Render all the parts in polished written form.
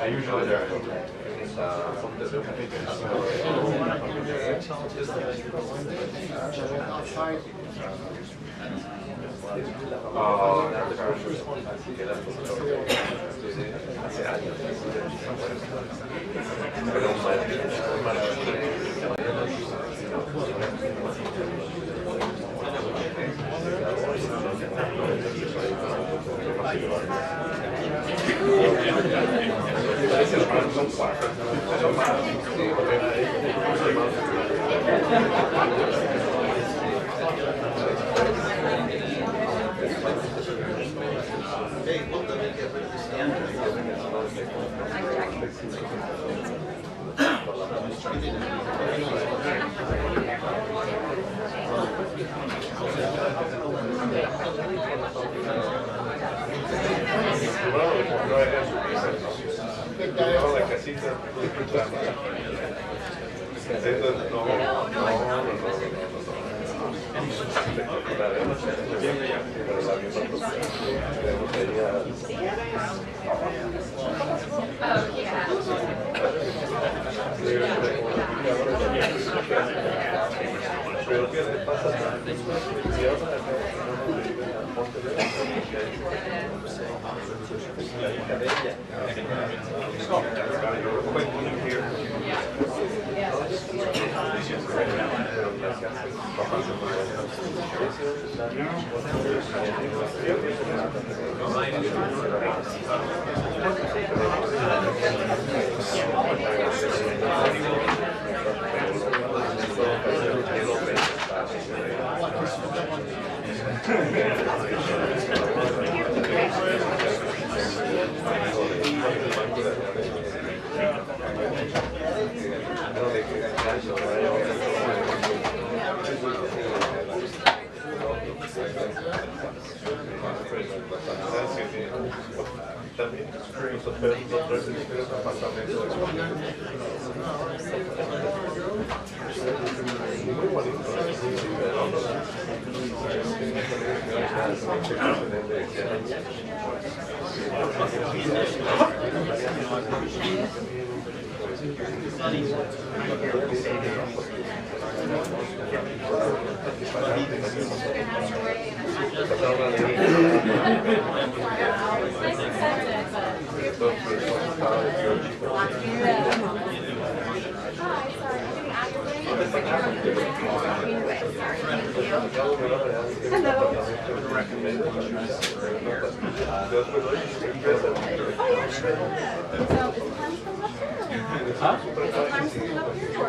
I usually do.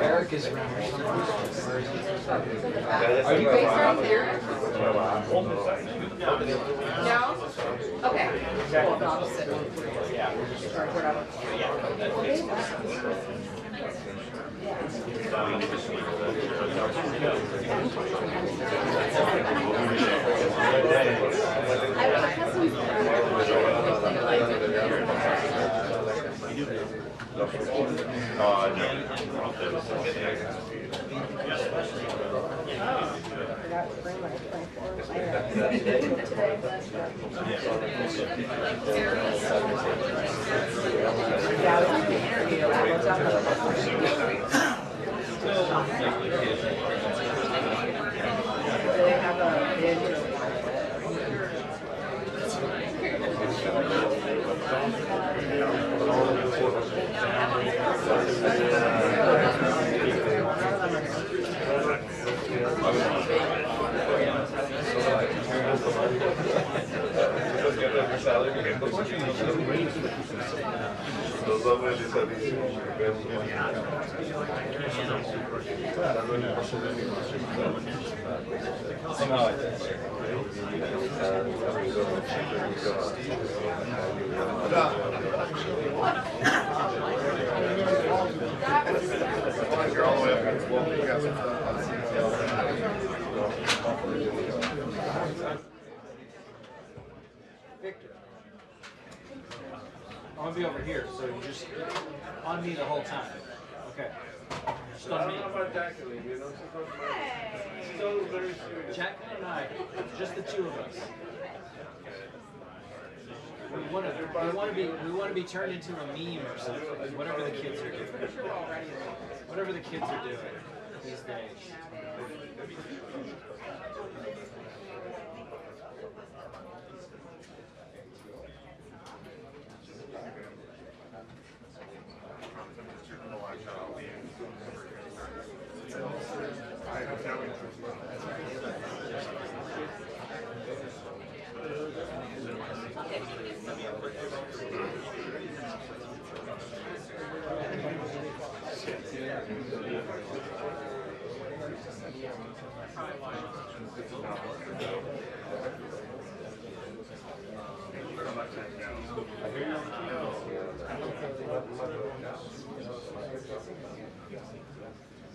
Eric is around here somewhere. Are you based around here? No? Okay. Well, no, I'll sit. Yeah. Or whatever. I'm gonna be over here, so you just on me the whole time. Okay. Just on me. Jack and I, just the two of us. We want to be turned into a meme or something. Whatever the kids are doing. Whatever the kids are doing these days.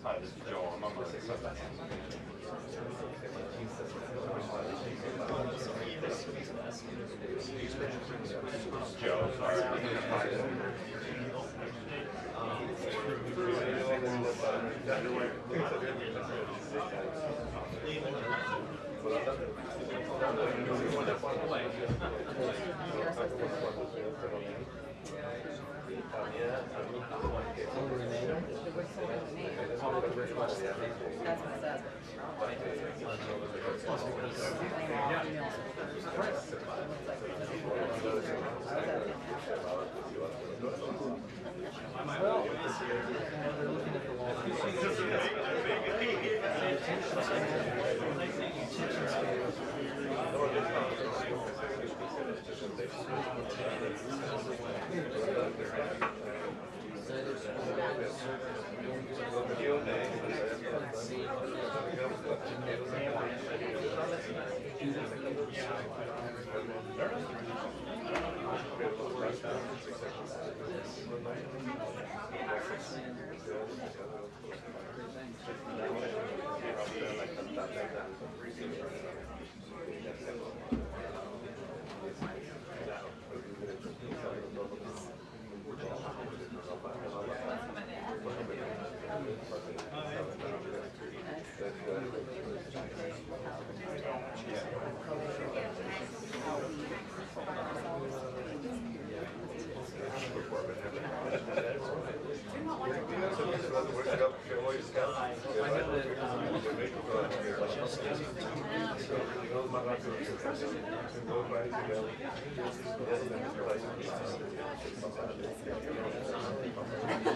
Hi, this is Joe. I'm on my Joe, sorry. That's what it says. Well, they're looking at the wall.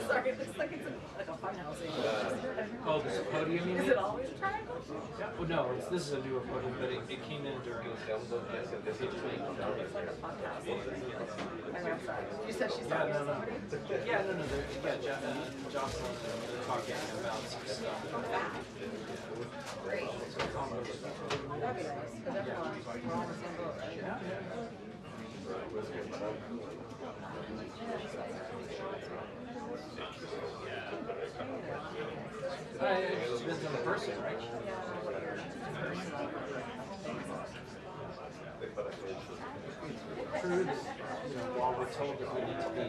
Sorry, it looks like it's like a fun house. Oh, this podium you mean? Is it always a triangle? Well, no, this is a newer podium, but it came in during It's like a fun house. I'm sorry. You said she's talking to somebody? Yeah, no, Jocelyn, they're talking about some stuff. Great. That'd be nice, because everyone, we're all in the same boat, right? Yeah. It just depends on the person, right? True that, while we're told that we need to be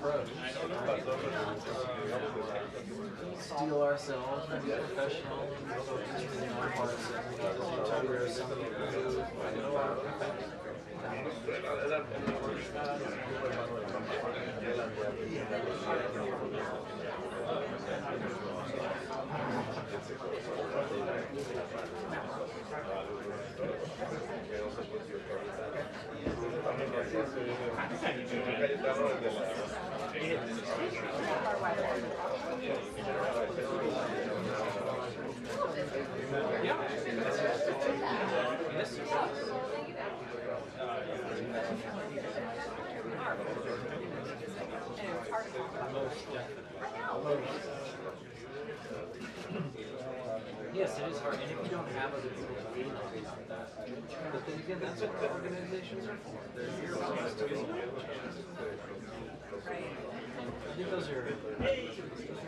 pros, steel ourselves and be professional, just in our parts, and we get to tolerate something yeah. Yes. Most definitely. Yes, it is hard, and if you don't have other people to lean on like that, but then again, that's what organizations are for. They're here for us to be. I think those are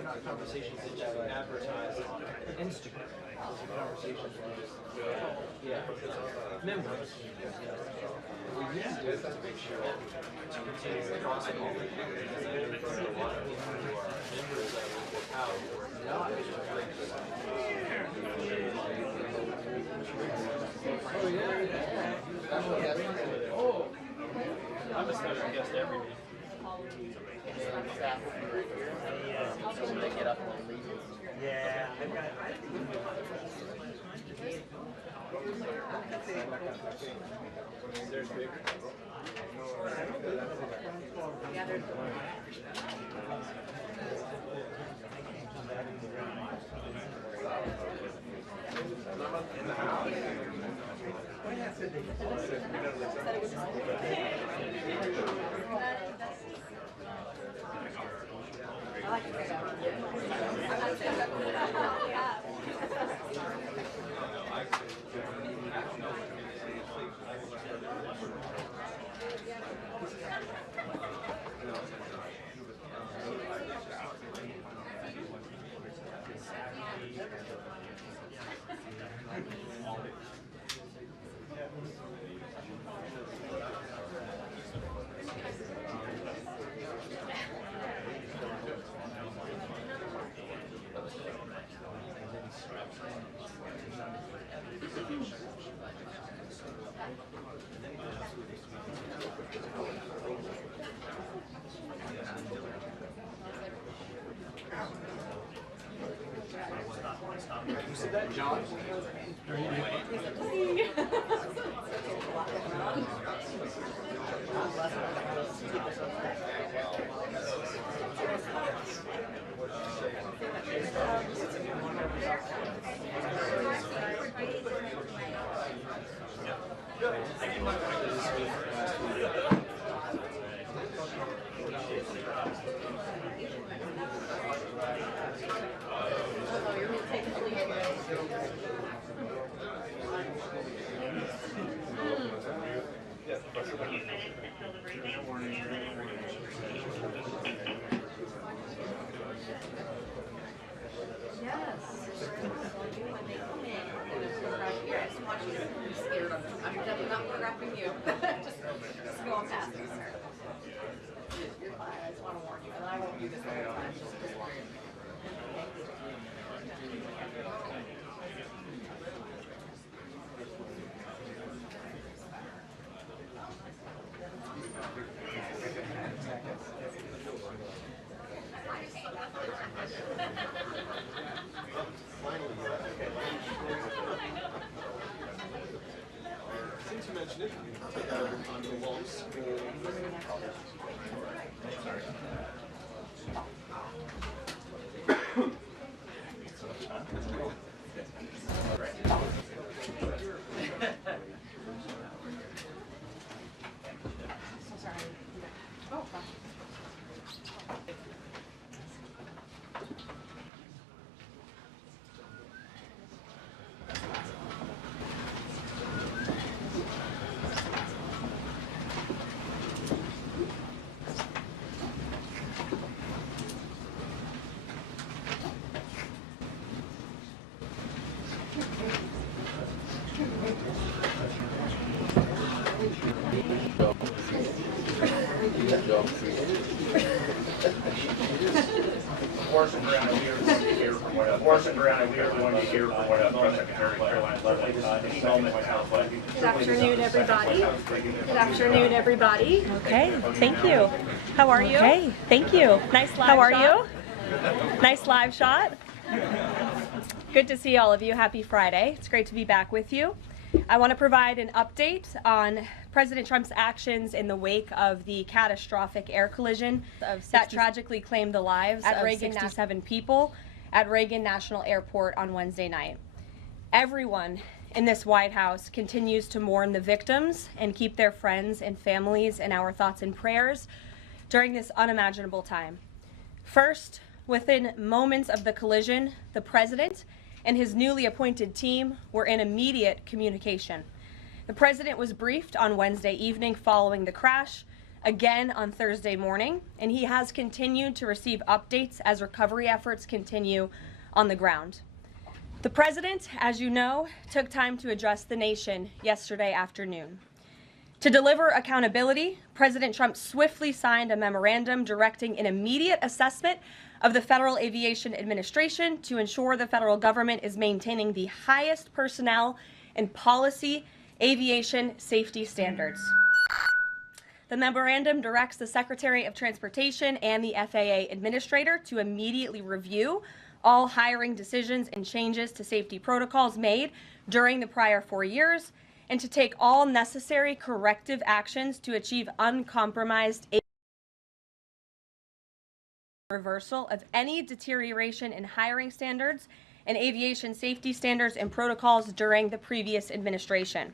not conversations that you can advertise on Instagram. Those are conversations where just, members. What we need to do is to make sure to continue to cross all the because I know there are a lot of people who are members of how we're not Oh yeah. Oh. I'm a special guest every week. And then staff will be right here. So when they get up and they leave. Yeah. There's bigger. Yeah, there's I like to say that. I'm not saying that. You see that, John? I'm definitely not photographing you. just going past you, sir. You're fine. I just want to warn you. And I won't do this all the time. Just warn you. Since you mentioned it, on the long school. Orson Brown, we are going to hear from what Orson Brown, we are going to hear from what Press Secretary Karoline Leavitt. Good afternoon, everybody. Good afternoon, everybody. Okay, thank you. How are you? Okay, thank you. Nice live shot. How are you? Nice live shot. Good to see all of you. Happy Friday. It's great to be back with you. I want to provide an update on President Trump's actions in the wake of the catastrophic air collision that tragically claimed the lives of 67 people at Reagan National Airport on Wednesday night. Everyone in this White House continues to mourn the victims and keep their friends and families in our thoughts and prayers during this unimaginable time. First, within moments of the collision, the president and his newly appointed team were in immediate communication. The president was briefed on Wednesday evening following the crash, again on Thursday morning, and he has continued to receive updates as recovery efforts continue on the ground. The president, as you know, took time to address the nation yesterday afternoon. To deliver accountability, President Trump swiftly signed a memorandum directing an immediate assessment of the Federal Aviation Administration to ensure the federal government is maintaining the highest personnel and policy aviation safety standards. the memorandum directs the Secretary of Transportation and the FAA administrator to immediately review all hiring decisions and changes to safety protocols made during the prior 4 years, and to take all necessary corrective actions to achieve uncompromised reversal of any deterioration in hiring standards and aviation safety standards and protocols during the previous administration.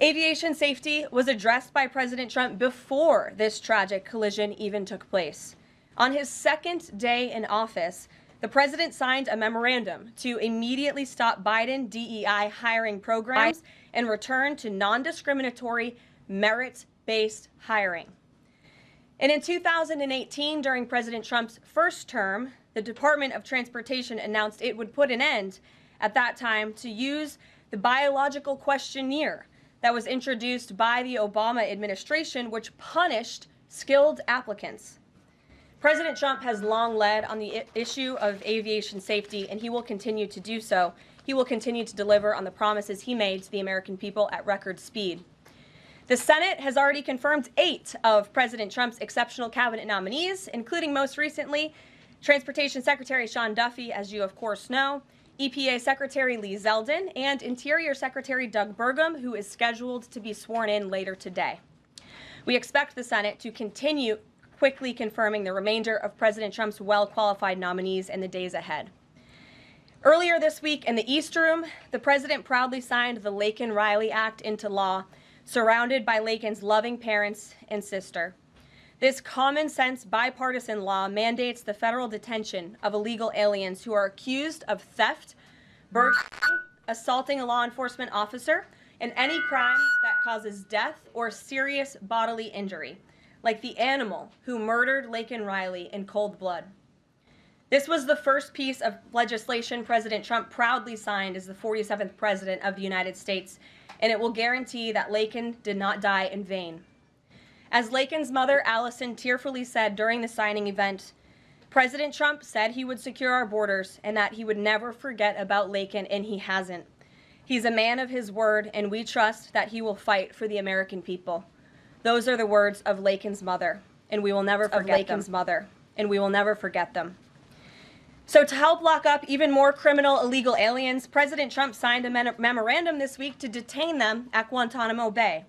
Aviation safety was addressed by President Trump before this tragic collision even took place. On his second day in office, the president signed a memorandum to immediately stop Biden DEI hiring programs and return to non-discriminatory, merit-based hiring. And in 2018, during President Trump's first term, the Department of Transportation announced it would put an end at that time to use the biological questionnaire that was introduced by the Obama administration, which punished skilled applicants. President Trump has long led on the issue of aviation safety, and he will continue to do so. He will continue to deliver on the promises he made to the American people at record speed. The Senate has already confirmed 8 of President Trump's exceptional cabinet nominees, including most recently Transportation Secretary Sean Duffy, as you of course know, EPA Secretary Lee Zeldin, and Interior Secretary Doug Burgum, who is scheduled to be sworn in later today. We expect the Senate to continue quickly confirming the remainder of President Trump's well-qualified nominees in the days ahead. Earlier this week in the East Room, the president proudly signed the Laken-Riley Act into law, surrounded by Laken's loving parents and sister. This common-sense bipartisan law mandates the federal detention of illegal aliens who are accused of theft, burglary, assaulting a law enforcement officer, and any crime that causes death or serious bodily injury, like the animal who murdered Laken-Riley in cold blood. This was the first piece of legislation President Trump proudly signed as the 47th President of the United States, and it will guarantee that Laken did not die in vain. As Laken's mother, Allison, tearfully said during the signing event, President Trump said he would secure our borders and that he would never forget about Laken, and he hasn't. He's a man of his word, and we trust that he will fight for the American people. Those are the words of Laken's mother, and we will never forget them. So to help lock up even more criminal illegal aliens, President Trump signed a memorandum this week to detain them at Guantanamo Bay.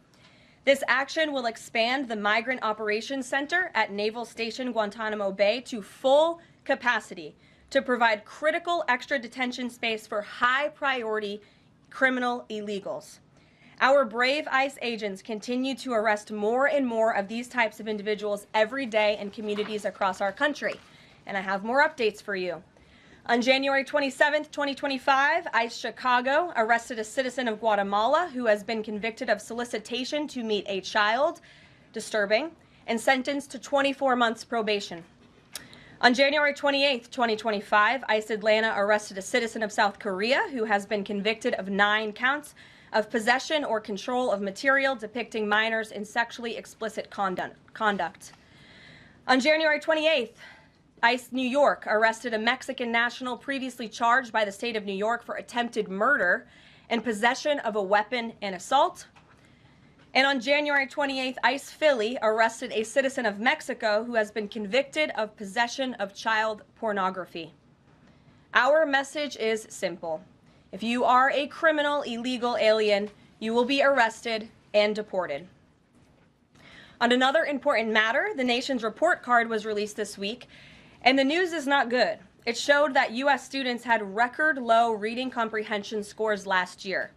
This action will expand the Migrant Operations Center at Naval Station Guantanamo Bay to full capacity to provide critical extra detention space for high-priority criminal illegals. Our brave ICE agents continue to arrest more and more of these types of individuals every day in communities across our country. And I have more updates for you. On January 27, 2025, ICE Chicago arrested a citizen of Guatemala who has been convicted of solicitation to meet a child, disturbing, and sentenced to 24 months probation. On January 28, 2025, ICE Atlanta arrested a citizen of South Korea who has been convicted of 9 counts of possession or control of material depicting minors in sexually explicit conduct. On January 28th, ICE New York arrested a Mexican national previously charged by the state of New York for attempted murder and possession of a weapon and assault. And on January 28th, ICE Philly arrested a citizen of Mexico who has been convicted of possession of child pornography. Our message is simple. If you are a criminal illegal alien, you will be arrested and deported. On another important matter, the nation's report card was released this week, and the news is not good. It showed that U.S. students had record low reading comprehension scores last year.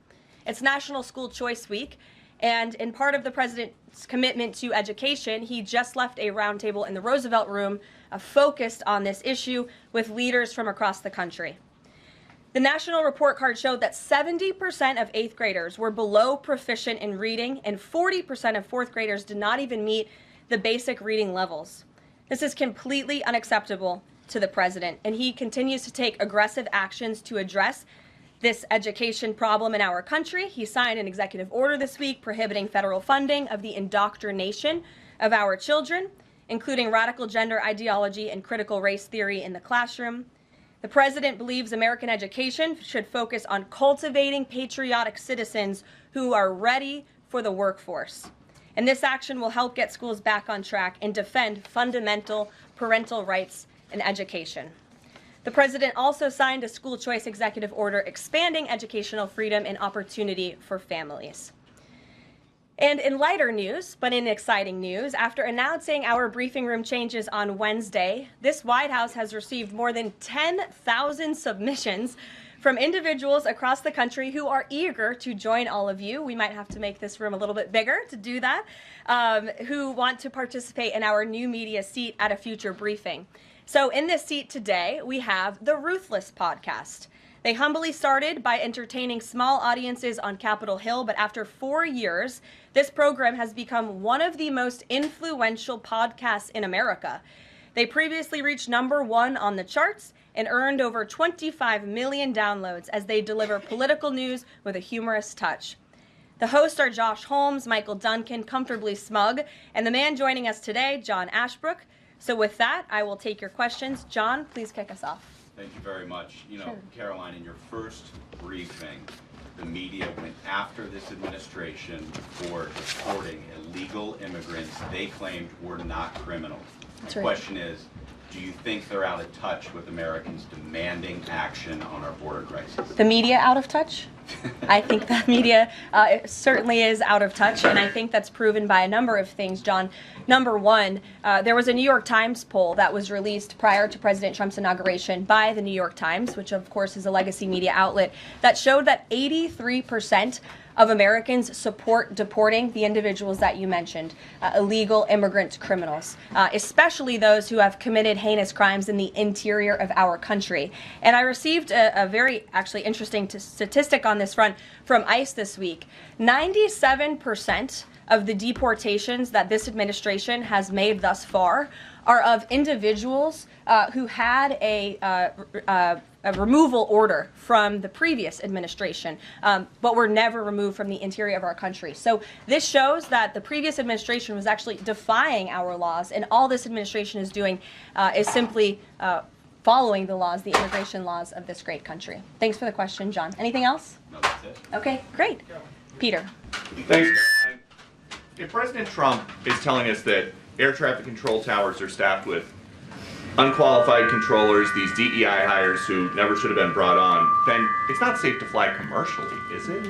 It's National School Choice Week, and in part of the president's commitment to education, he just left a roundtable in the Roosevelt Room focused on this issue with leaders from across the country. The national report card showed that 70% of 8th graders were below proficient in reading, and 40% of 4th graders did not even meet the basic reading levels. This is completely unacceptable to the president, and he continues to take aggressive actions to address this education problem in our country. He signed an executive order this week prohibiting federal funding of the indoctrination of our children, including radical gender ideology and critical race theory in the classroom. The president believes American education should focus on cultivating patriotic citizens who are ready for the workforce. And this action will help get schools back on track and defend fundamental parental rights in education. The president also signed a school choice executive order expanding educational freedom and opportunity for families. And in lighter news, but in exciting news, after announcing our briefing room changes on Wednesday, this White House has received more than 10,000 submissions from individuals across the country who are eager to join all of you. We might have to make this room a little bit bigger to do that, who want to participate in our new media seat at a future briefing. So in this seat today, we have the Ruthless podcast. They humbly started by entertaining small audiences on Capitol Hill, but after 4 years, this program has become one of the most influential podcasts in America. They previously reached #1 on the charts and earned over 25 million downloads as they deliver political news with a humorous touch. The hosts are Josh Holmes, Michael Duncan, Comfortably Smug, and the man joining us today, John Ashbrook. So with that, I will take your questions. John, please kick us off. Thank you very much. You know, Karoline, in your first briefing, the media went after this administration for deporting illegal immigrants they claimed were not criminals. That's The right. question is, do you think they're out of touch with Americans demanding action on our border crisis? The media out of touch? I think the media certainly is out of touch, and I think that's proven by a number of things, John. #1, there was a New York Times poll that was released prior to President Trump's inauguration by the New York Times, which of course is a legacy media outlet, that showed that 83% of Americans support deporting the individuals that you mentioned, illegal immigrant criminals, especially those who have committed heinous crimes in the interior of our country. And I received a very actually interesting statistic on this front from ICE this week. 97% of the deportations that this administration has made thus far are of individuals who had a removal order from the previous administration, but were never removed from the interior of our country. So this shows that the previous administration was actually defying our laws, and all this administration is doing is simply following the laws, the immigration laws of this great country. Thanks for the question, John. Anything else? No, that's it. Okay, great. Peter. Thanks, Caroline. If President Trump is telling us that air traffic control towers are staffed with unqualified controllers, these DEI hires who never should have been brought on, then it's not safe to fly commercially, is it?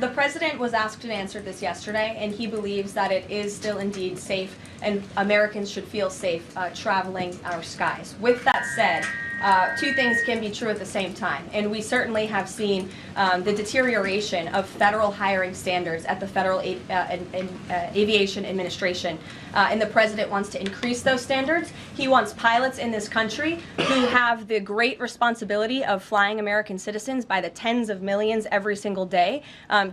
The president was asked and answered this yesterday, and he believes that it is still indeed safe, and Americans should feel safe traveling our skies. With that said, two things can be true at the same time, and we certainly have seen the deterioration of federal hiring standards at the Federal Aviation Administration, and the president wants to increase those standards. He wants pilots in this country who have the great responsibility of flying American citizens by the tens of millions every single day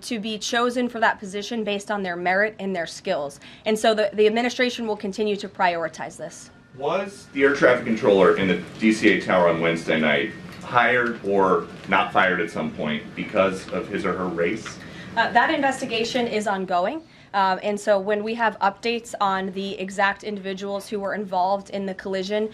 to be chosen for that position based on their merit and their skills. And so the administration will continue to prioritize this. Was the air traffic controller in the DCA tower on Wednesday night hired or not fired at some point because of his or her race? That investigation is ongoing. And so when we have updates on the exact individuals who were involved in the collision,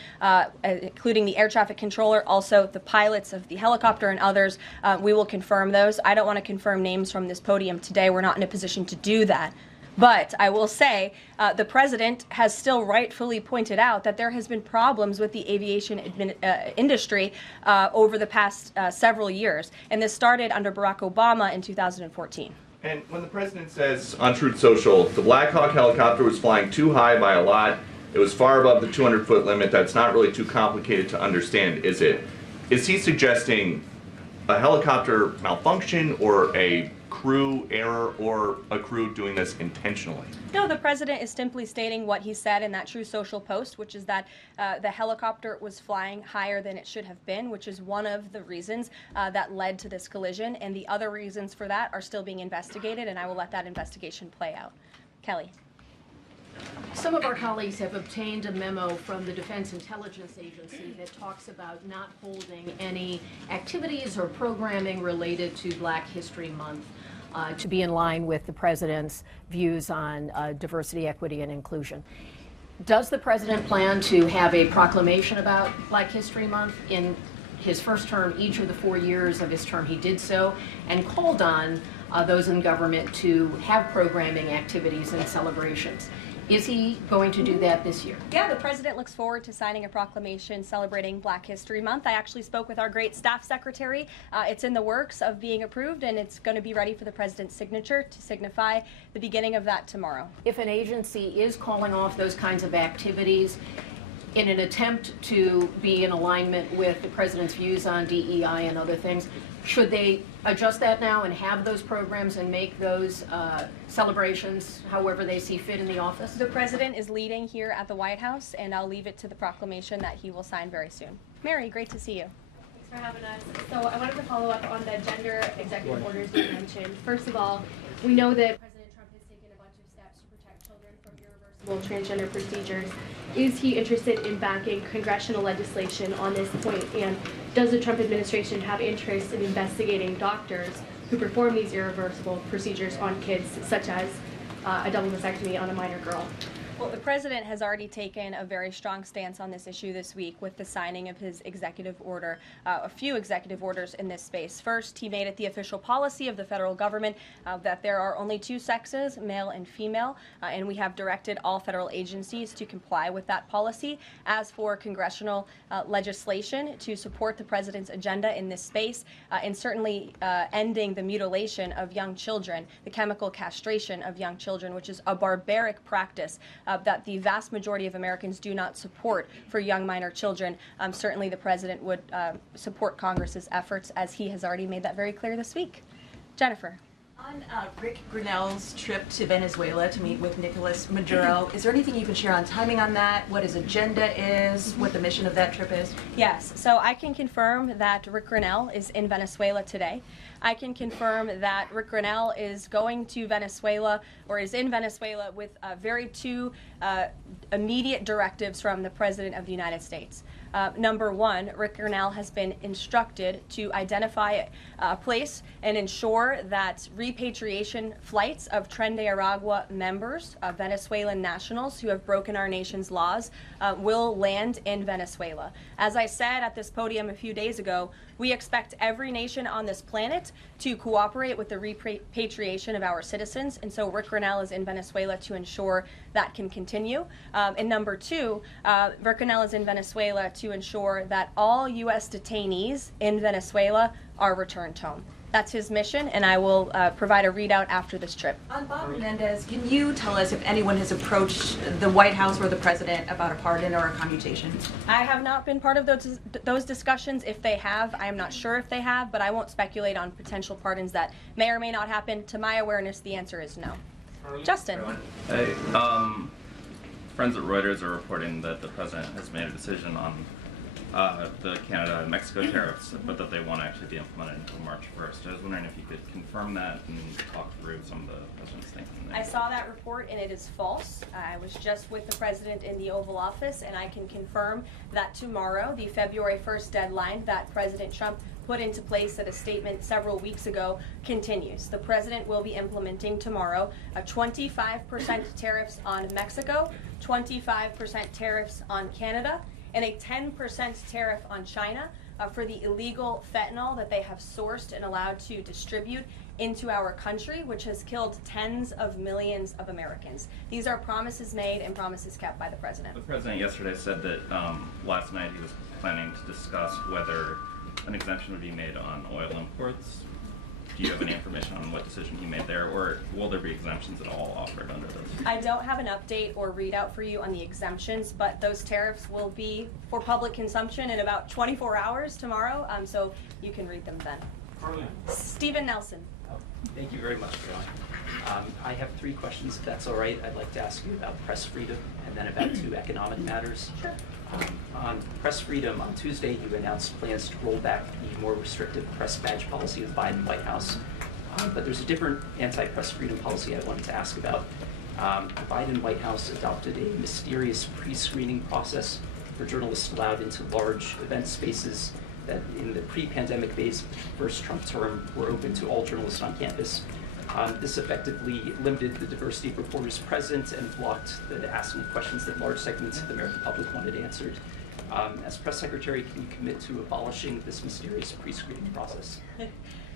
including the air traffic controller, also the pilots of the helicopter and others, we will confirm those. I don't want to confirm names from this podium today. We're not in a position to do that. But I will say the president has still rightfully pointed out that there has been problems with the aviation industry over the past several years. And this started under Barack Obama in 2014. And when the president says on Truth Social, the Black Hawk helicopter was flying too high by a lot, it was far above the 200-foot limit, that's not really too complicated to understand, is it? Is he suggesting a helicopter malfunction or a crew error or a crew doing this intentionally? No, the president is simply stating what he said in that True Social post, which is that the helicopter was flying higher than it should have been, which is one of the reasons that led to this collision. And the other reasons for that are still being investigated, and I will let that investigation play out. Kelly. Some of our colleagues have obtained a memo from the Defense Intelligence Agency that talks about not holding any activities or programming related to Black History Month to be in line with the president's views on diversity, equity, and inclusion. Does the president plan to have a proclamation about Black History Month? In his first term, each of the 4 years of his term, he did so and called on those in government to have programming activities and celebrations. Is he going to do that this year? Yeah, the president looks forward to signing a proclamation celebrating Black History Month. I actually spoke with our great staff secretary. It's in the works of being approved, and it's going to be ready for the president's signature to signify the beginning of that tomorrow. If an agency is calling off those kinds of activities in an attempt to be in alignment with the president's views on DEI and other things, should they adjust that now and have those programs and make those celebrations however they see fit in the office? The president is leading here at the White House, and I'll leave it to the proclamation that he will sign very soon. Mary, great to see you. Thanks for having us. So I wanted to follow up on the gender executive orders you mentioned. First of all, we know that President Trump has taken a bunch of steps to protect children from irreversible transgender procedures. Is he interested in backing congressional legislation on this point? And does the Trump administration have interest in investigating doctors who perform these irreversible procedures on kids, such as a double mastectomy on a minor girl? Well, the president has already taken a very strong stance on this issue this week with the signing of his executive order, a few executive orders in this space. First, he made it the official policy of the federal government that there are only two sexes, male and female, and we have directed all federal agencies to comply with that policy. As for congressional legislation to support the president's agenda in this space, and certainly ending the mutilation of young children, the chemical castration of young children, which is a barbaric practice that the vast majority of Americans do not support for young minor children. Certainly the president would support Congress's efforts, as he has already made that very clear this week. Jennifer. On Rick Grinnell's trip to Venezuela to meet with Nicolas Maduro, is there anything you can share on timing on that, what his agenda is, what the mission of that trip is? Yes, so I can confirm that Rick Grinnell is in Venezuela today. I can confirm that Rick Grinnell is going to Venezuela, or is in Venezuela, with two immediate directives from the President of the United States. Number one, Rick Grinnell has been instructed to identify a place and ensure that repatriation flights of Tren de Aragua members, Venezuelan nationals who have broken our nation's laws, will land in Venezuela. As I said at this podium a few days ago, we expect every nation on this planet to cooperate with the repatriation of our citizens, and so Rick Grinnell is in Venezuela to ensure that can continue. And number two, Rick Grinnell is in Venezuela to ensure that all U.S. detainees in Venezuela are returned home. That's his mission, and I will provide a readout after this trip. On Bob Menendez, can you tell us if anyone has approached the White House or the president about a pardon or a commutation? I have not been part of those discussions. If they have, I am not sure if they have, but I won't speculate on potential pardons that may or may not happen. To my awareness, the answer is no. Justin. Hey, friends at Reuters are reporting that the president has made a decision on the Canada and Mexico tariffs, but that they won't actually be implemented until March 1st. I was wondering if you could confirm that and talk through some of the president's thinking there. I saw that report, and it is false. I was just with the president in the Oval Office, and I can confirm that tomorrow, the February 1st deadline that President Trump put into place at a statement several weeks ago, continues. The president will be implementing tomorrow a 25% tariffs on Mexico, 25% tariffs on Canada, and a 10% tariff on China for the illegal fentanyl that they have sourced and allowed to distribute into our country, which has killed tens of millions of Americans. These are promises made and promises kept by the president. The president yesterday said that last night he was planning to discuss whether an exemption would be made on oil imports. Do you have any information on what decision he made there, or will there be exemptions at all offered under this? I don't have an update or readout for you on the exemptions, but those tariffs will be for public consumption in about 24 hours tomorrow, so you can read them then. Karoline. Stephen Nelson. Thank you very much, Caroline. I have three questions, if that's all right. I'd like to ask you about press freedom and then about two economic matters. Sure. On press freedom, on Tuesday you announced plans to roll back the more restrictive press badge policy of the Biden White House. But there's a different anti-press freedom policy I wanted to ask about. The Biden White House adopted a mysterious pre-screening process for journalists allowed into large event spaces that in the pre-pandemic days of the first Trump term were open to all journalists on campus. This effectively limited the diversity of reporters present and blocked the asking questions that large segments of the American public wanted answered. As press secretary, can you commit to abolishing this mysterious pre-screening process?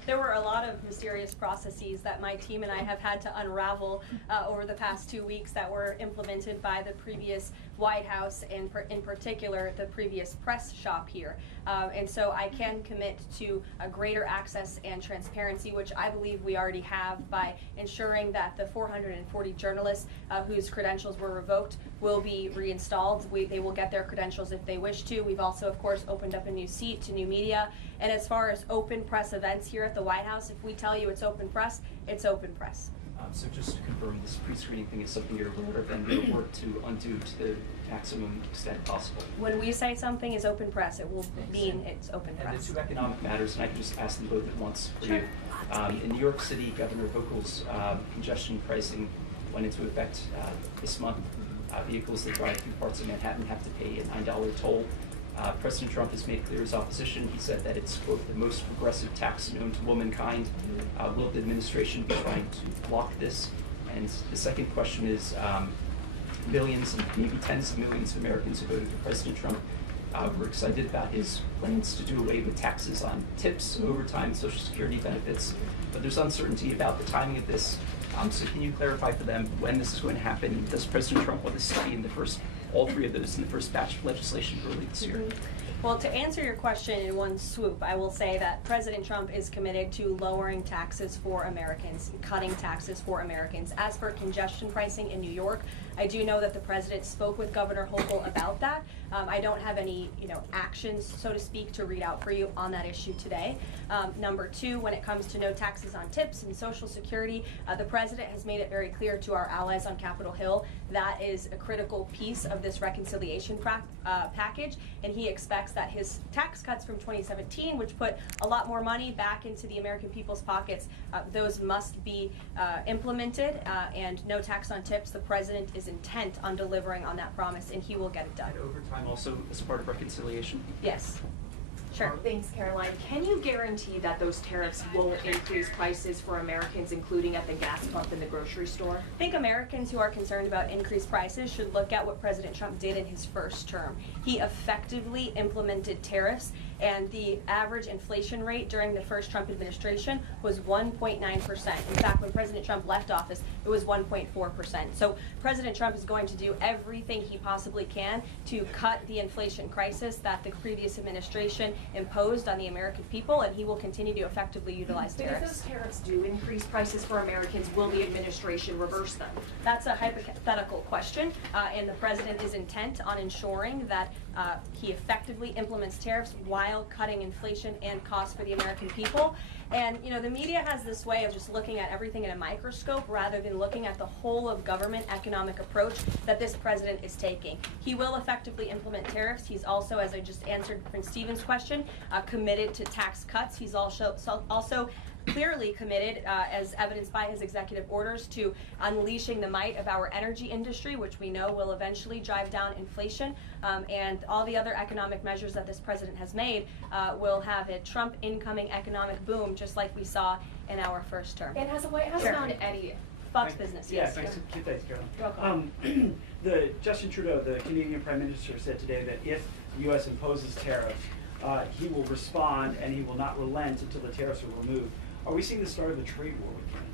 There were a lot of mysterious processes that my team and I have had to unravel over the past 2 weeks that were implemented by the previous White House and in particular the previous press shop here. And so I can commit to a greater access and transparency, which I believe we already have by ensuring that the 440 journalists whose credentials were revoked will be reinstalled. They will get their credentials if they wish to. We've also, of course, opened up a new seat to new media. And as far as open press events here at the White House, if we tell you it's open press, it's open press. So just to confirm, this pre-screening thing is something you're aware of and you'll work to undo to the maximum extent possible. When we say something is open press, it will mean it's open press. And the two economic matters, and I can just ask them both at once for you. In New York City, Governor Hochul's congestion pricing went into effect this month. Vehicles that drive through parts of Manhattan have to pay a $9 toll. President Trump has made clear his opposition. He said that it's, quote, the most progressive tax known to womankind. Will the administration be trying to block this? And the second question is, millions and maybe tens of millions of Americans who voted for President Trump were excited about his plans to do away with taxes on tips, overtime, Social Security benefits. But there's uncertainty about the timing of this. So can you clarify for them when this is going to happen? Does President Trump want this to be in the first, all three of those in the first batch of legislation early this year? Well, to answer your question in one swoop, I will say that President Trump is committed to lowering taxes for Americans, cutting taxes for Americans. As for congestion pricing in New York, I do know that the president spoke with Governor Hochul about that. I don't have any, actions, so to speak, to read out for you on that issue today. Number two, when it comes to no taxes on tips and Social Security, the president has made it very clear to our allies on Capitol Hill that is a critical piece of this reconciliation package, and he expects that his tax cuts from 2017, which put a lot more money back into the American people's pockets, those must be implemented, and no tax on tips. The president is intent on delivering on that promise, and he will get it done. And overtime also as part of reconciliation? Yes. Sure. Thanks, Caroline. Can you guarantee that those tariffs won't increase prices for Americans, including at the gas pump and the grocery store? I think Americans who are concerned about increased prices should look at what President Trump did in his first term. He effectively implemented tariffs, and the average inflation rate during the first Trump administration was 1.9%. In fact, when President Trump left office, it was 1.4%. So President Trump is going to do everything he possibly can to cut the inflation crisis that the previous administration imposed on the American people, and he will continue to effectively utilize tariffs. But if those tariffs do increase prices for Americans, will the administration reverse them? That's a hypothetical question, and the president is intent on ensuring that he effectively implements tariffs while cutting inflation and costs for the American people. And the media has this way of just looking at everything in a microscope rather than looking at the whole of government economic approach that this president is taking. He will effectively implement tariffs. He's also, as I just answered Prince Stephen's question, committed to tax cuts. He's also clearly committed, as evidenced by his executive orders, to unleashing the might of our energy industry, which we know will eventually drive down inflation, and all the other economic measures that this president has made will have a Trump incoming economic boom, just like we saw in our first term. And has the White House found any Fox Business? Yeah, Yes. thanks, Caroline. Welcome. Justin Trudeau, the Canadian Prime Minister, said today that if the U.S. imposes tariffs, he will respond and he will not relent until the tariffs are removed. Are we seeing the start of a trade war with Canada?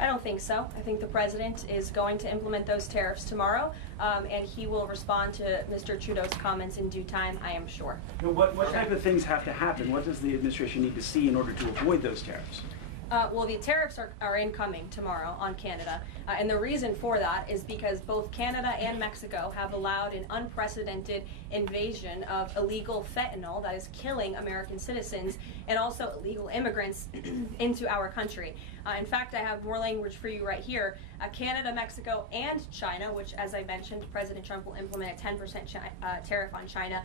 I don't think so. I think the president is going to implement those tariffs tomorrow, and he will respond to Mr. Trudeau's comments in due time, I am sure. Now, what type of things have to happen? What does the administration need to see in order to avoid those tariffs? Well, the tariffs are incoming tomorrow on Canada, and the reason for that is because both Canada and Mexico have allowed an unprecedented invasion of illegal fentanyl that is killing American citizens and also illegal immigrants into our country. In fact, I have more language for you right here. Canada, Mexico, and China, which, as I mentioned, President Trump will implement a 10% tariff on China.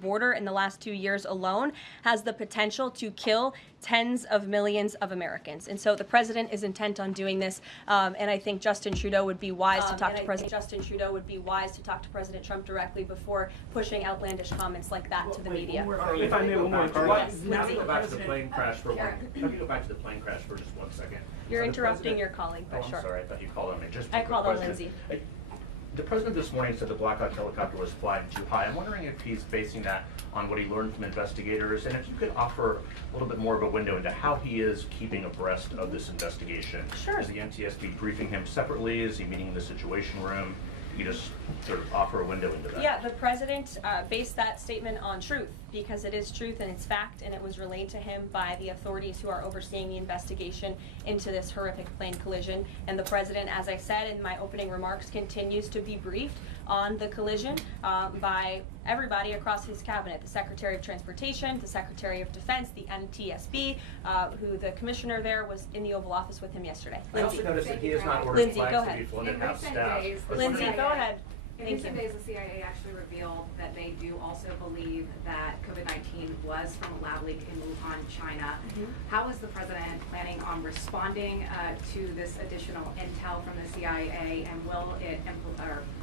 Border in the last 2 years alone has the potential to kill tens of millions of Americans. And so the president is intent on doing this, and I think Justin Trudeau would be wise to talk to President Trump directly before pushing outlandish comments like that to the media. If I may, one more. Now go back to the plane crash for just 1 second. You're interrupting your colleague, but I'm sure. sorry, I thought you called on me. I called on Lindsay. The president this morning said the Black Hawk helicopter was flying too high. I'm wondering if he's basing that on what he learned from investigators, and if you could offer a little bit more of a window into how he is keeping abreast of this investigation. Sure. Is the NTSB briefing him separately? Is he meeting in the Situation Room? You just sort of offer a window into that. Yeah, the president based that statement on truth, because it is truth and it's fact, and it was relayed to him by the authorities who are overseeing the investigation into this horrific plane collision. And the president, as I said in my opening remarks, continues to be briefed on the collision by everybody across his cabinet, the Secretary of Transportation, the Secretary of Defense, the NTSB, who the commissioner there was in the Oval Office with him yesterday. I also noticed that he has not ordered Lindsay, flags go to ahead. be flown at In half recent staff. days, Lindsay, go ahead. In Thank recent you. days, the CIA actually revealed that they do also believe that COVID-19 was from a lab leak in Wuhan, China. How is the president planning on responding to this additional intel from the CIA, and will it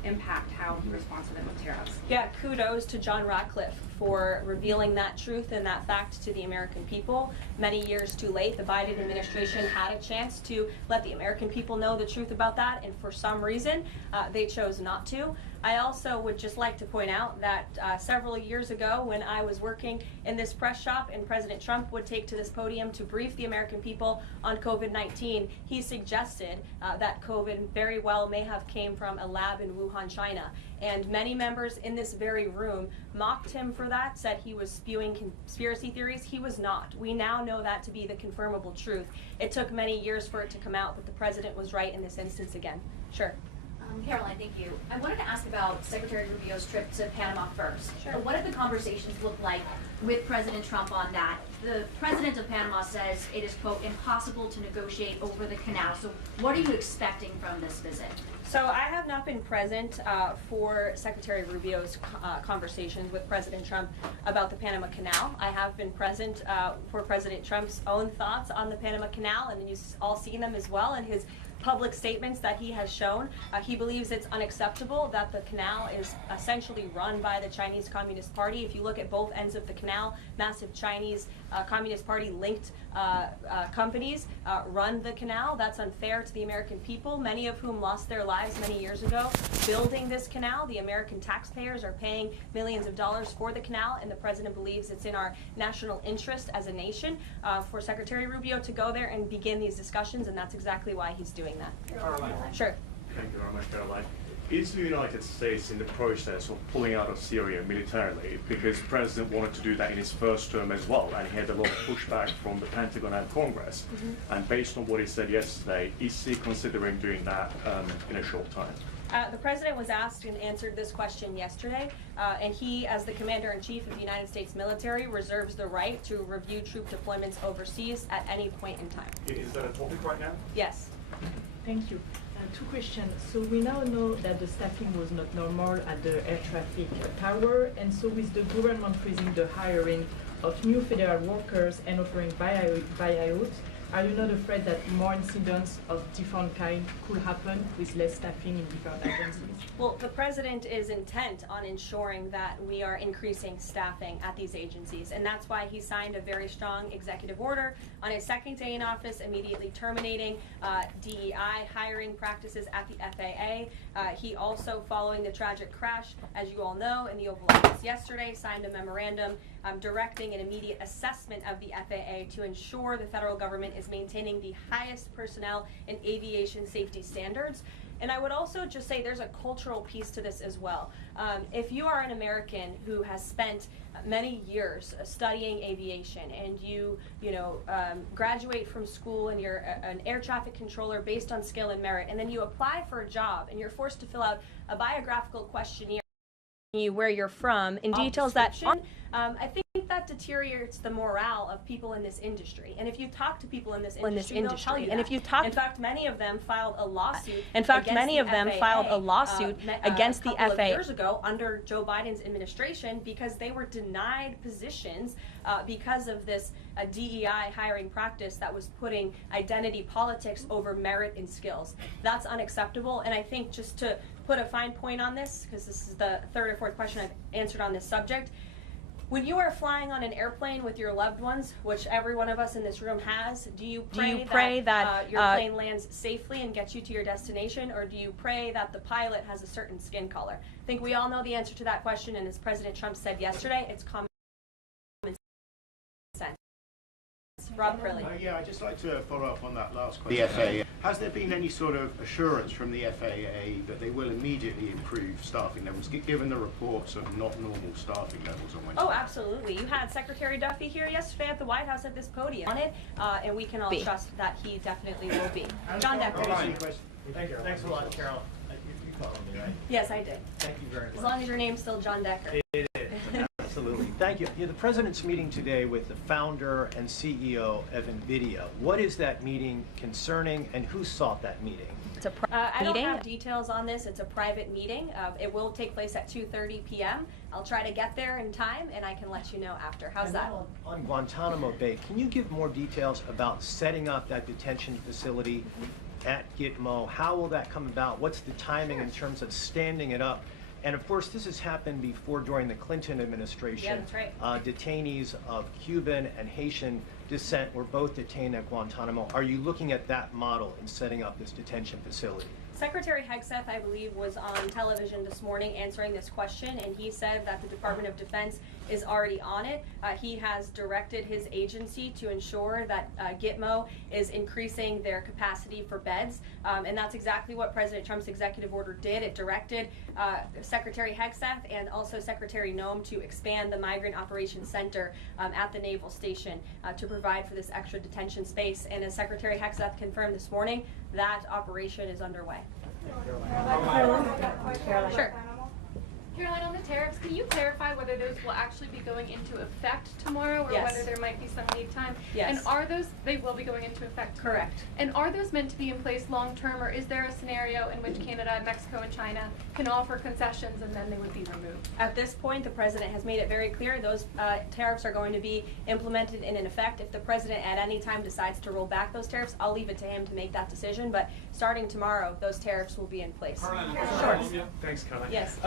impact how he responds to them with tariffs? Yeah, kudos to John Ratcliffe for revealing that truth and that fact to the American people. Many years too late, the Biden administration had a chance to let the American people know the truth about that, and for some reason, they chose not to. I also would just like to point out that several years ago, when I was working in this press shop and President Trump would take to this podium to brief the American people on COVID-19, he suggested that COVID very well may have came from a lab in Wuhan, China. And many members in this very room mocked him for that, said he was spewing conspiracy theories. He was not. We now know that to be the confirmable truth. It took many years for it to come out, but the president was right in this instance again. Sure. Karoline, thank you. I wanted to ask about Secretary Rubio's trip to Panama first. Sure. What did the conversations look like with President Trump on that? The president of Panama says it is, quote, impossible to negotiate over the canal. So what are you expecting from this visit? So I have not been present for Secretary Rubio's conversations with President Trump about the Panama Canal. I have been present for President Trump's own thoughts on the Panama Canal, and you've all seen them as well in his public statements that he has shown. He believes it's unacceptable that the canal is essentially run by the Chinese Communist Party. If you look at both ends of the canal, massive Chinese Communist Party linked companies run the canal. That's unfair to the American people, many of whom lost their lives many years ago building this canal. The American taxpayers are paying millions of dollars for the canal, and the president believes it's in our national interest as a nation for Secretary Rubio to go there and begin these discussions, and that's exactly why he's doing that. Karoline. Sure. Thank you very much, Karoline. Is the United States in the process of pulling out of Syria militarily? Because the president wanted to do that in his first term as well, and he had a lot of pushback from the Pentagon and Congress. And based on what he said yesterday, is he considering doing that in a short time? The president was asked and answered this question yesterday, and he, as the commander-in-chief of the United States military, reserves the right to review troop deployments overseas at any point in time. Is that a topic right now? Yes. Thank you. Two questions. So we now know that the staffing was not normal at the air traffic tower, and so with the government freezing the hiring of new federal workers and offering buyouts, are you not afraid that more incidents of different kind could happen with less staffing in different agencies? Well, the president is intent on ensuring that we are increasing staffing at these agencies, and that's why he signed a very strong executive order on his second day in office, immediately terminating DEI hiring practices at the FAA. He also, following the tragic crash, as you all know, in the Oval Office yesterday, signed a memorandum directing an immediate assessment of the FAA to ensure the federal government is maintaining the highest personnel and aviation safety standards. And I would also just say there's a cultural piece to this as well. If you are an American who has spent many years studying aviation, and you graduate from school and you're an air traffic controller based on skill and merit, and then you apply for a job and you're forced to fill out a biographical questionnaire where you're from and details that I think that deteriorates the morale of people in this industry. And if you talk to people in this industry, they'll tell you that. And if you talk, in fact, many of them filed a lawsuit. Against the FAA years ago under Joe Biden's administration because they were denied positions because of this DEI hiring practice that was putting identity politics over merit and skills. That's unacceptable. And I think just to put a fine point on this, because this is the third or fourth question I've answered on this subject, When you are flying on an airplane with your loved ones, which every one of us in this room has, do you pray that your plane lands safely and gets you to your destination, or do you pray that the pilot has a certain skin color? I think we all know the answer to that question, and as President Trump said yesterday, it's common sense. Rob Crilly. Yeah, I'd just like to follow up on that last question. The FAA. Has there been any sort of assurance from the FAA that they will immediately improve staffing levels, given the reports of not normal staffing levels on Wednesday? Oh, absolutely. You had Secretary Duffy here yesterday at the White House at this podium on it, and we can all trust that he definitely will be. John Decker. Thank you. Thanks a lot, Carol. You called on me, right? Yes, I did. Thank you very much. As long as your name's still John Decker. It is. Absolutely. Thank you. The president's meeting today with the founder and CEO of NVIDIA. What is that meeting concerning, and who sought that meeting? It's a I don't have details on this. It's a private meeting. It will take place at 2:30 p.m. I'll try to get there in time, and I can let you know after. How's that? On Guantanamo Bay, can you give more details about setting up that detention facility at Gitmo? How will that come about? What's the timing in terms of standing it up? And of course, this has happened before during the Clinton administration. Yeah, that's right. Detainees of Cuban and Haitian descent were both detained at Guantanamo. Are you looking at that model in setting up this detention facility? Secretary Hegseth, I believe, was on television this morning answering this question, and he said that the Department of Defense is already on it. He has directed his agency to ensure that Gitmo is increasing their capacity for beds, and that's exactly what President Trump's executive order did. It directed Secretary Hegseth and also Secretary Noem to expand the Migrant Operations Center at the Naval Station to provide for this extra detention space. And as Secretary Hegseth confirmed this morning, that operation is underway. Caroline. Sure. Caroline, on the tariffs, can you clarify whether those will actually be going into effect tomorrow, or Yes. whether there might be some lead time? Yes. And are those, they will be going into effect tomorrow? Correct. And are those meant to be in place long term, or is there a scenario in which Canada, Mexico, and China can offer concessions and then they would be removed? At this point, the president has made it very clear those tariffs are going to be implemented and in effect. If the president at any time decides to roll back those tariffs, I'll leave it to him to make that decision. But starting tomorrow, those tariffs will be in place. Sure. Thanks, Caroline. Yes.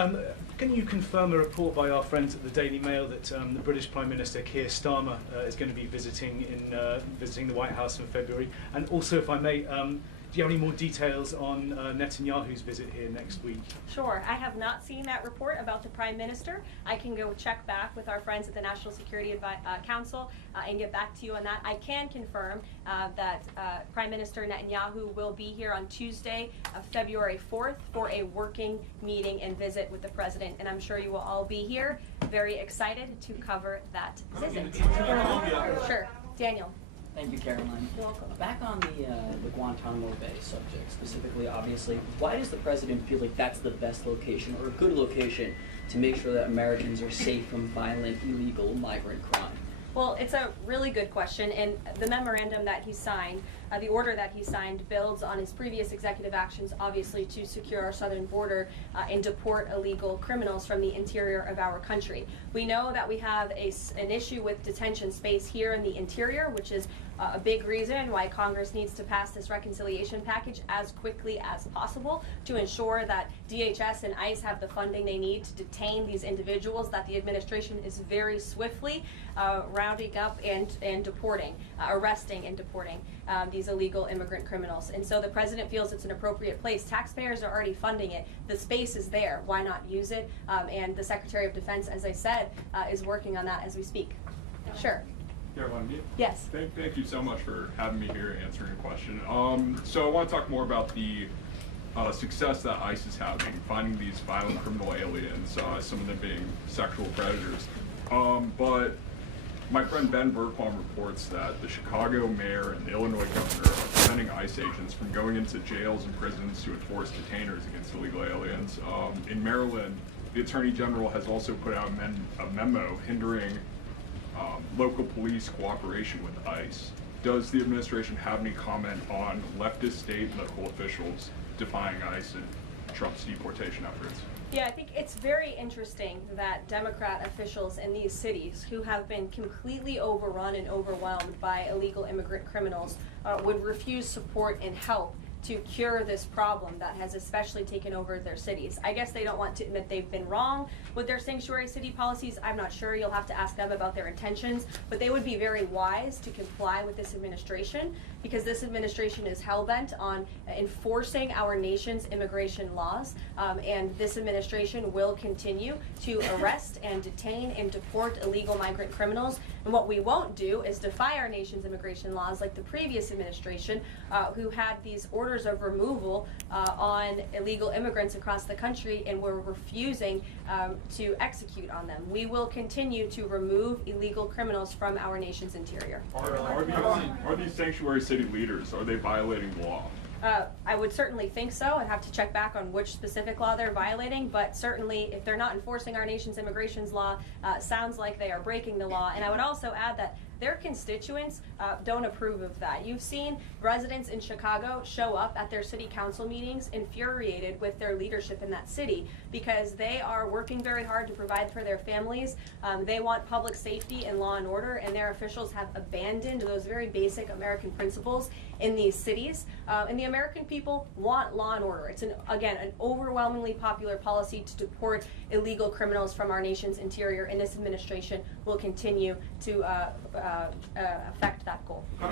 Can you confirm a report by our friends at the Daily Mail that the British Prime Minister Keir Starmer is going to be visiting the White House in February? And also, if I may, do you have any more details on Netanyahu's visit here next week? Sure. I have not seen that report about the Prime Minister. I can go check back with our friends at the National Security Council and get back to you on that. I can confirm that Prime Minister Netanyahu will be here on Tuesday, February 4th, for a working meeting and visit with the President. And I'm sure you will all be here, very excited to cover that visit. Sure. Daniel. Thank you, Caroline. You're welcome. Back on the Guantanamo Bay subject specifically, obviously, why does the president feel like that's the best location or a good location to make sure that Americans are safe from violent, illegal migrant crime? Well, it's a really good question, and the memorandum that he signed, the order that he signed, builds on his previous executive actions, obviously, to secure our southern border and deport illegal criminals from the interior of our country. We know that we have an issue with detention space here in the interior, which is a big reason why Congress needs to pass this reconciliation package as quickly as possible to ensure that DHS and ICE have the funding they need to detain these individuals that the administration is very swiftly rounding up and deporting, arresting and deporting these illegal immigrant criminals. And so the president feels it's an appropriate place. Taxpayers are already funding it. The space is there. Why not use it? And the Secretary of Defense, as I said, is working on that as we speak. Sure. Caroline, yes. Thank you so much for having me here answering a question. So I want to talk more about the success that ICE is having, finding these violent criminal aliens, some of them being sexual predators. But my friend Ben Bergquam reports that the Chicago mayor and the Illinois governor are preventing ICE agents from going into jails and prisons to enforce detainers against illegal aliens. In Maryland, the Attorney General has also put out a memo hindering local police cooperation with ICE. Does the administration have any comment on leftist state and local officials defying ICE and Trump's deportation efforts? Yeah, I think it's very interesting that Democrat officials in these cities who have been completely overrun and overwhelmed by illegal immigrant criminals would refuse support and help to cure this problem that has especially taken over their cities. I guess they don't want to admit they've been wrong with their sanctuary city policies. I'm not sure. You'll have to ask them about their intentions, but they would be very wise to comply with this administration, because this administration is hell-bent on enforcing our nation's immigration laws, and this administration will continue to arrest and detain and deport illegal migrant criminals. And what we won't do is defy our nation's immigration laws like the previous administration, who had these orders of removal on illegal immigrants across the country and were refusing to execute on them. We will continue to remove illegal criminals from our nation's interior. Are these sanctuary city leaders, are they violating the law? I would certainly think so. I'd have to check back on which specific law they're violating, but certainly if they're not enforcing our nation's immigration law, sounds like they are breaking the law. And I would also add that their constituents don't approve of that. You've seen residents in Chicago show up at their city council meetings infuriated with their leadership in that city because they are working very hard to provide for their families. They want public safety and law and order, and their officials have abandoned those very basic American principles in these cities. And the American people want law and order. It's, again, an overwhelmingly popular policy to deport illegal criminals from our nation's interior, and this administration will continue to affect that goal. A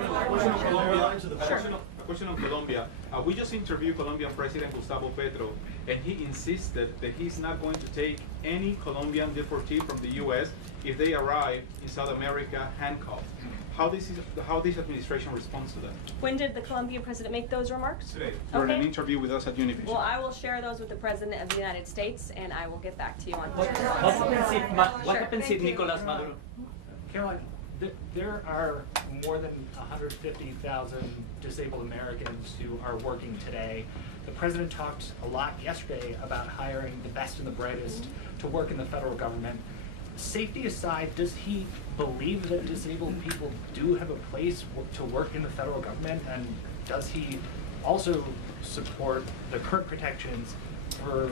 question on Colombia. We just interviewed Colombian President Gustavo Petro, and he insisted that he's not going to take any Colombian deportee from the U.S. if they arrive in South America handcuffed. How this administration responds to that? When did the Colombian president make those remarks? Today, during an interview with us at Univision. Well, I will share those with the President of the United States, and I will get back to you on What happens if Nicolas Maduro? Caroline, there are more than 150,000 disabled Americans who are working today. The president talked a lot yesterday about hiring the best and the brightest to work in the federal government. Safety aside, does he believe that disabled people do have a place to work in the federal government? And does he also support the current protections for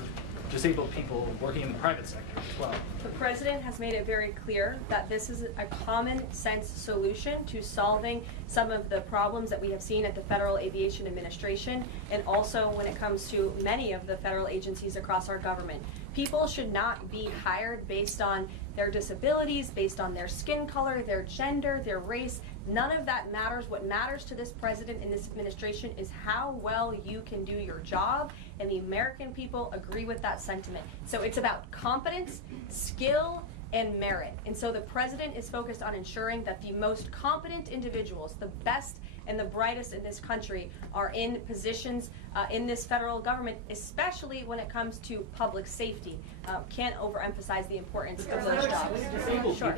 disabled people working in the private sector as well? The president has made it very clear that this is a common sense solution to solving some of the problems that we have seen at the Federal Aviation Administration, and also when it comes to many of the federal agencies across our government. People should not be hired based on their disabilities, based on their skin color, their gender, their race. None of that matters. What matters to this president and this administration is how well you can do your job, and the American people agree with that sentiment. So it's about competence, skill, and merit. And so the president is focused on ensuring that the most competent individuals, the best and the brightest in this country, are in positions in this federal government, especially when it comes to public safety. Can't overemphasize the importance of those jobs. Sure.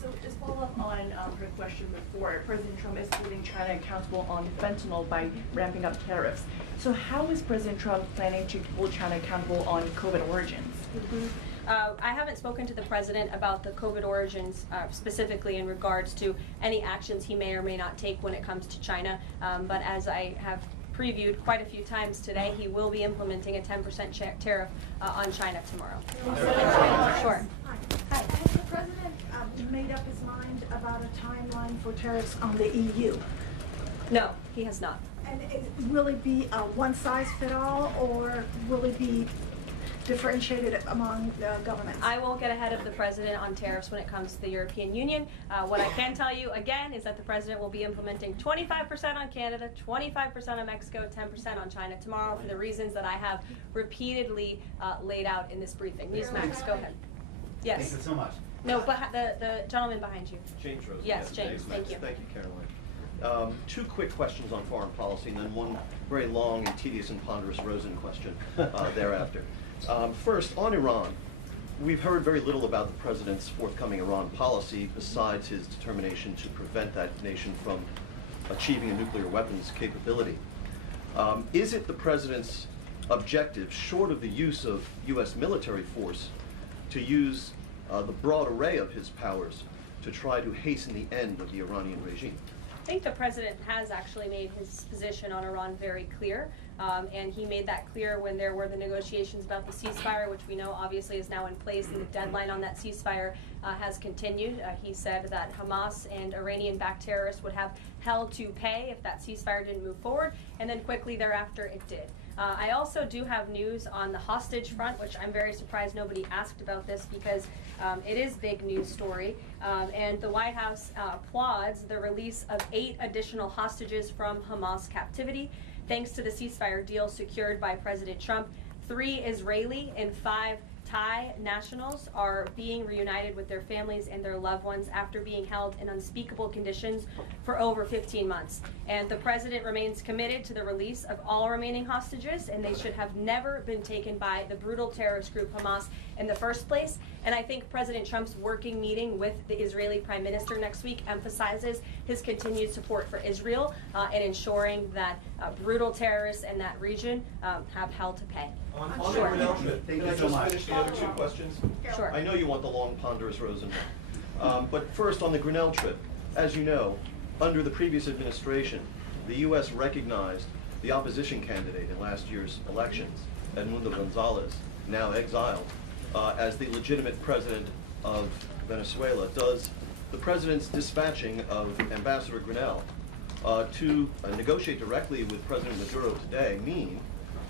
So just follow up on her question before. President Trump is holding China accountable on fentanyl by ramping up tariffs. So how is President Trump planning to hold China accountable on COVID origins? I haven't spoken to the president about the COVID origins specifically in regards to any actions he may or may not take when it comes to China, but as I have previewed quite a few times today, he will be implementing a 10% tariff on China tomorrow. Sure. Has the president made up his mind about a timeline for tariffs on the EU? No, he has not. And will it be a one-size-fit-all, or will it be differentiated among governments? I won't get ahead of the president on tariffs when it comes to the European Union. What I can tell you again is that the president will be implementing 25% on Canada, 25% on Mexico, 10% on China tomorrow for the reasons that I have repeatedly laid out in this briefing. Newsmax, go ahead. Yes. Thank you so much. No, but the gentleman behind you. James Rose. Yes, James. Thank you. Thank you, Caroline. Two quick questions on foreign policy, and then one very long and tedious and ponderous Rosen question thereafter. First, on Iran, we've heard very little about the president's forthcoming Iran policy besides his determination to prevent that nation from achieving a nuclear weapons capability. Is it the president's objective, short of the use of U.S. military force, to use the broad array of his powers to try to hasten the end of the Iranian regime? think the president has actually made his position on Iran very clear, and he made that clear when there were the negotiations about the ceasefire, which we know obviously is now in place, and the deadline on that ceasefire has continued. He said that Hamas and Iranian-backed terrorists would have hell to pay if that ceasefire didn't move forward, and then quickly thereafter it did. I also do have news on the hostage front, which I'm very surprised nobody asked about this because it is big news story. And the White House applauds the release of 8 additional hostages from Hamas captivity, thanks to the ceasefire deal secured by President Trump. 3 Israeli and 5 Thai nationals are being reunited with their families and their loved ones after being held in unspeakable conditions for over 15 months. And the president remains committed to the release of all remaining hostages, and they should have never been taken by the brutal terrorist group Hamas in the first place. And I think President Trump's working meeting with the Israeli Prime Minister next week emphasizes his continued support for Israel and ensuring that brutal terrorists in that region have hell to pay. On the Grinnell trip, can I just finish the other 2 questions? Sure. I know you want the long, ponderous Rosen one. But first, on the Grinnell trip, as you know, under the previous administration, the U.S. recognized the opposition candidate in last year's elections, Edmundo Gonzalez, now exiled, as the legitimate president of Venezuela. Does the president's dispatching of Ambassador Grinnell to negotiate directly with President Maduro today mean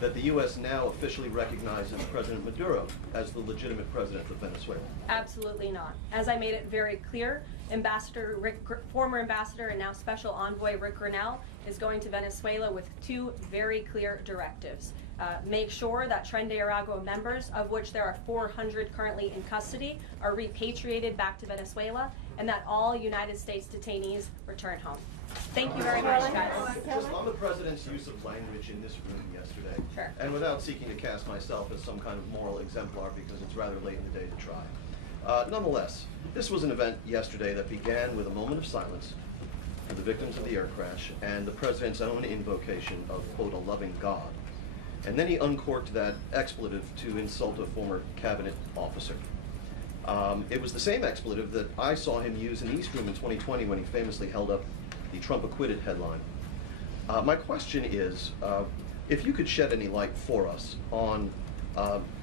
that the U.S. now officially recognizes President Maduro as the legitimate president of Venezuela? Absolutely not. As I made it very clear, former ambassador and now special envoy Rick Grinnell is going to Venezuela with 2 very clear directives. Make sure that Tren de Aragua members, of which there are 400 currently in custody, are repatriated back to Venezuela, and that all United States detainees return home. Thank you very much, guys. Just on the president's use of language in this room yesterday, sure. And without seeking to cast myself as some kind of moral exemplar because it's rather late in the day to try. Nonetheless, this was an event yesterday that began with a moment of silence for the victims of the air crash and the president's own invocation of, quote, a loving God. And then he uncorked that expletive to insult a former cabinet officer. It was the same expletive that I saw him use in the East Room in 2020 when he famously held up the Trump acquitted headline. My question is, if you could shed any light for us on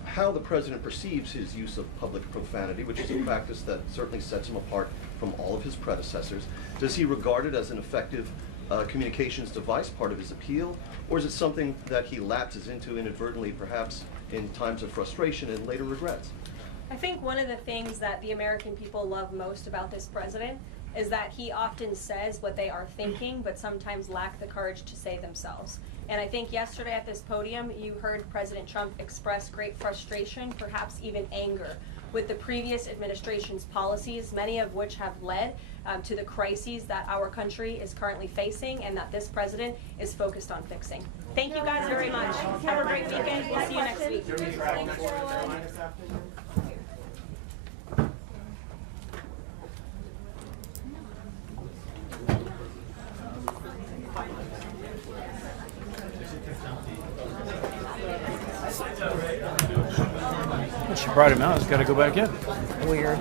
how the president perceives his use of public profanity, which is a practice that certainly sets him apart from all of his predecessors. Does he regard it as an effective communications device, part of his appeal, or is it something that he lapses into inadvertently, perhaps in times of frustration and later regrets? I think one of the things that the American people love most about this president is that he often says what they are thinking, but sometimes lack the courage to say themselves. And I think yesterday at this podium, you heard President Trump express great frustration, perhaps even anger, with the previous administration's policies, many of which have led to the crises that our country is currently facing and that this president is focused on fixing. Thank you guys very much. Have a great weekend. We'll see you next week. She brought him out. He's got to go back in. Weird.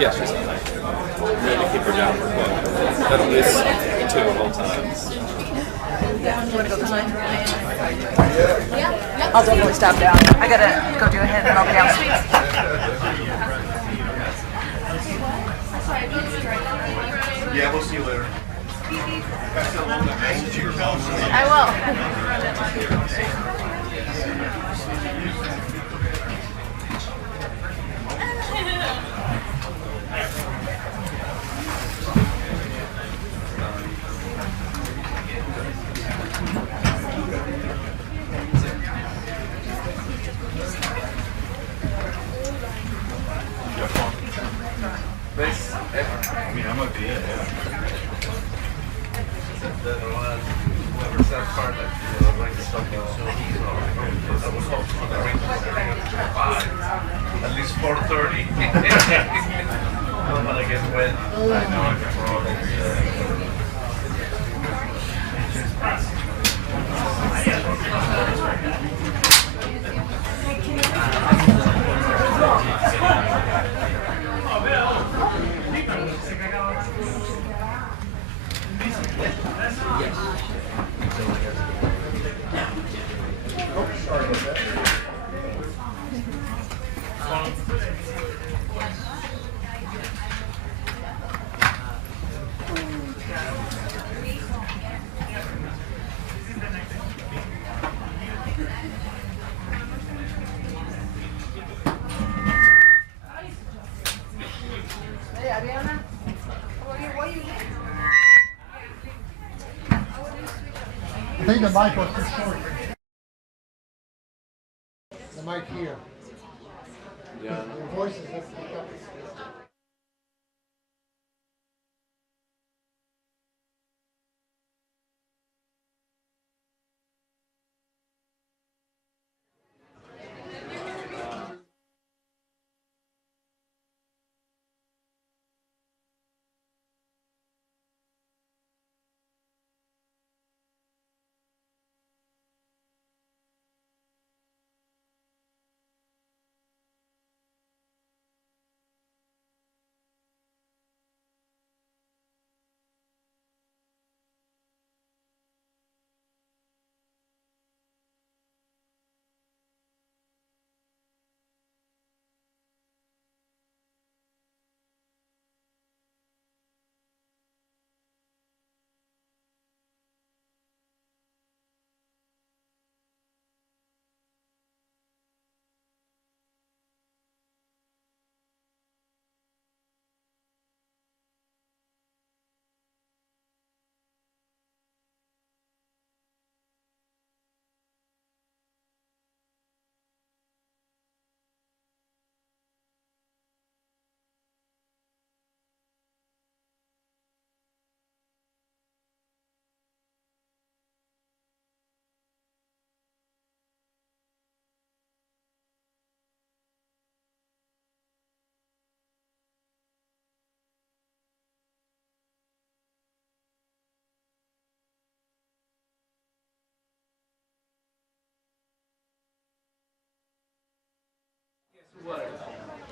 Yeah, she's fine. I'm going to keep her down for a bit. At least 2 whole times. You want to go this way? Yeah. I'll definitely stop down. I gotta go do a hit and I'll be down sweets. Yeah, we'll see you later. I will. I mean, I might be in, yeah. Whoever said part that the rank is stuck in, so I was hoping for the rank to stay at 5, at least 4:30. I don't want to get wet. I know, I get wrong. I think the mic was too short. The mic here. Yeah. Your voice is picked up.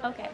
Okay.